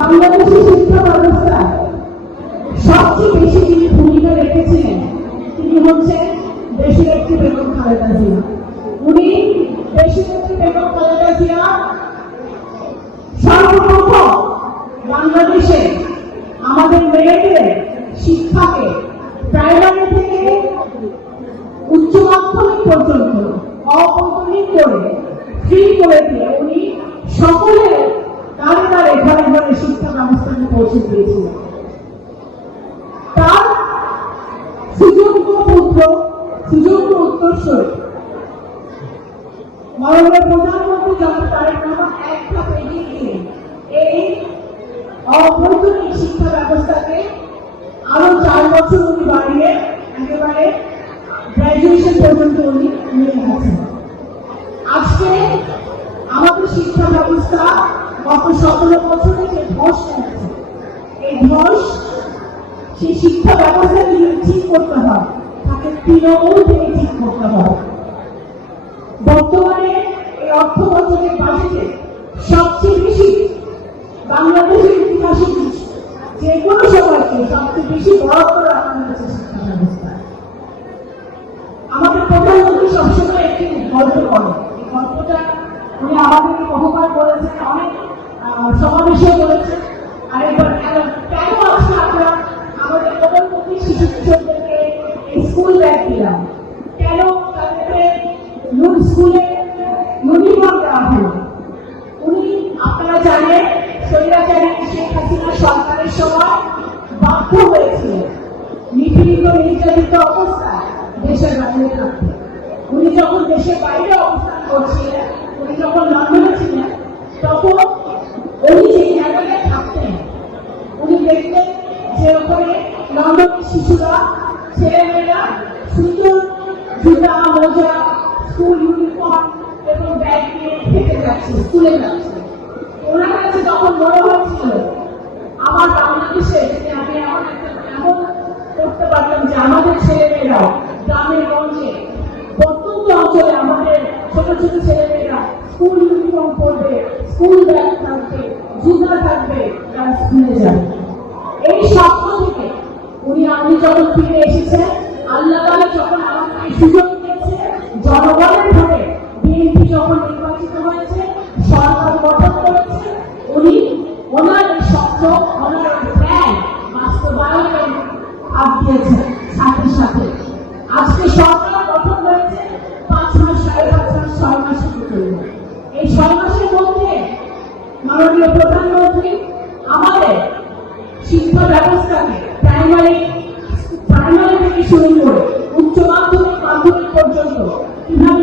বাংলাদেশের শিক্ষা ব্যবস্থা সবচেয়ে বেশি যিনি ভূমিকা রেখেছিলেন তিনি হচ্ছেন দেশনেত্রী বেগম খালেদা জিয়া। উনি দেশনেত্রী বেগম খালেদা জিয়া সর্বপ্রথম বাংলাদেশে আমাদের মেয়েদের শিক্ষাকে প্রাইমারি থেকে উচ্চ মাধ্যমিক পর্যন্ত অবৈতনিক করে ফ্রি করে দিয়ে উনি সকলের কারে কারে ঘরে ঘরে শিক্ষা ব্যবস্থাকে পৌঁছে দিয়েছিলেন। তার সুযোগ্য পুত্র সুযোগ্য উত্তরসূরি মাননীয় প্রধানমন্ত্রী ডক্টর তারেক রহমান এক ধাপ এগিয়ে গিয়ে এই অবৈতনিক শিক্ষা ব্যবস্থাকে আরো 4 বছর উনি বাড়িয়ে একেবারে গ্রাজুয়েশন পর্যন্ত উনি নিয়ে গেছেন। আজকে আমাদের শিক্ষা ব্যবস্থা গত 17 বছরে যে ধস নেমেছে, এই ধস সেই শিক্ষা ব্যবস্থাকে যদি ঠিক করতে হয় তাকে তৃণমূল থেকে ঠিক করতে হয়। বর্তমানে এই অর্থ বছরের বাজেটে সবচেয়ে বেশি বাংলাদেশের ইতিহাসে যে কোনো সময়কে সবচেয়ে বেশি বরাদ্দ রাখা হয়েছে শিক্ষা ব্যবস্থা। আমাদের প্রধানমন্ত্রী সবসময় একটি গল্প করেন, এই গল্পটা উনি আমাদেরকে বহুবার বলেছেন, অনেক সমাবেশে বলেছেন। আর এবার কেন আজকে আমরা আমাদের প্রধানমন্ত্রী শিশু কিশোরদেরকে স্কুল ব্যাগ দিলাম, কেন তাদেরকে স্কুলে ইউনিফর্ম দেওয়া হলো? উনি আপনারা জানেন স্বৈরাচারী শেখ হাসিনা সরকারের সময় বাধ্য হয়েছিলেন নিপীড়িত নির্যাতিত অবস্থায় দেশের বাইরে থাকতে। উনি যখন দেশের বাইরে অবস্থান করছিলেন, উনি যখন লন্ডনে ছিলেন, তখন উনি যে জায়গায় থাকতেন উনি দেখতেন যে ওখানে লন্ডনের শিশুরা ছেলেমেয়েরা সুন্দর জুতা মোজা স্কুল ইউনিফর্ম এবং ব্যাগ নিয়ে হেঁটে যাচ্ছে, স্কুলে যাচ্ছে। ওনার কাছে তখন মনে হচ্ছিল আমার বাংলাদেশে আমি এমন করতে পারতাম যে আমাদের ছেলেমেয়েরাও গ্রামের গঞ্জে প্রত্যন্ত অঞ্চলে আমাদের ছোট ছোট ছেলেমেয়েরা স্কুল ইউনিফর্ম পরবে, স্কুল ব্যাগ থাকবে, জুতা থাকবে, তারা স্কুলে যাবে। এই স্বপ্ন থেকে আপনি যখন ফিরে এসেছেন, আল্লাহ তাআলা যখন আমাকে সুযোগ দিয়েছে, জনগণের ভোটে বিএনপি যখন নির্বাচিত হয়েছে, সরকার গঠন করেছে, উনি ওনার স্বপ্ন ওনার প্ল্যান বাস্তবায়নের হাত দিয়েছেন। সাথে সাথে আজকে সরকার গঠন হয়েছে 5 মাস 5.5 মাস 6 মাসের ভিতরে। এই 6 মাসের মধ্যে মাননীয় প্রধানমন্ত্রী আমাদের শিক্ষা ব্যবস্থাকে প্রাইমারি থেকে শুরু করে উচ্চ মাধ্যমিক পর্যন্ত কিভাবে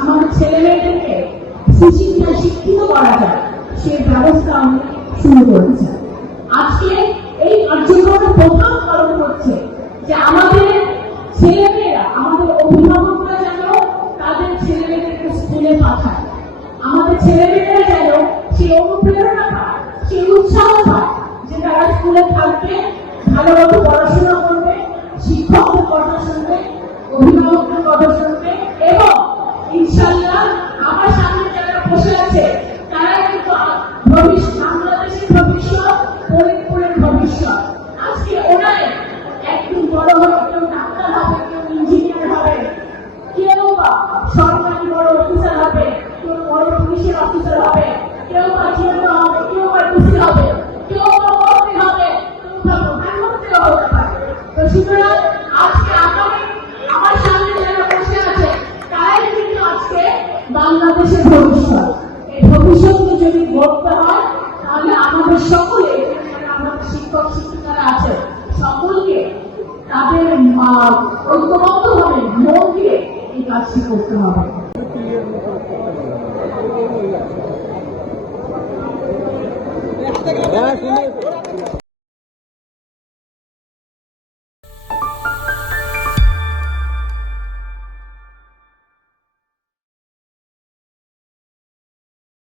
আমাদের ছেলে মেয়েদেরকে সুশিক্ষায় শিক্ষিত করা যায় সেই ব্যবস্থা আমরা শুরু করেছি। আজকে এই কার্যক্রমের প্রধান কারণ হচ্ছে যে আমাদের ছেলেমেয়েরা, আমাদের অভিভাবকরা যেন তাদের ছেলেমেয়েদেরকে স্কুলে পাঠায়, আমাদের ছেলেমেয়েরা যেন সেই অনুপ্রেরণা পায়, সেই উৎসাহ পায় যে তারা স্কুলে থাকবে, ভালোভাবে পড়াশোনা করবে, শিক্ষকদের কথা শুনবে, অভিভাবকদের কথা শুনবে এবং ইনশাআল্লাহ আমার সামনে যারা বসে আছে তারা কিন্তু বাংলাদেশের ভবিষ্যৎ, ফরিদপুরের ভবিষ্যৎ। আজকে ওনারা একদিন বড় হবে, কেউ ডাক্তার হবে, কেউ ইঞ্জিনিয়ার হবে, কেউ বা সরকারি বড় অফিসার হবে, কেউ বড় পুলিশের অফিসার হবে, কেউ বা জিএমও হবে, কেউ বা ডিসি হবে, কেউ বা মন্ত্রী হবে, কেউ বা প্রধানমন্ত্রীও হতে পারে। তো সুতরাং আজকে আমার সামনে যারা বসে আছে তারাই কিন্তু আজকে বাংলাদেশের ভবিষ্যৎ। এই ভবিষ্যৎকে যদি গড়তে হয় তাহলে আমাদের সকলে, আমাদের শিক্ষক শিক্ষিকারা আছে, সকলকে তাদের ঐক্যবদ্ধভাবে মন দিয়ে এই কাজটি করতে হবে।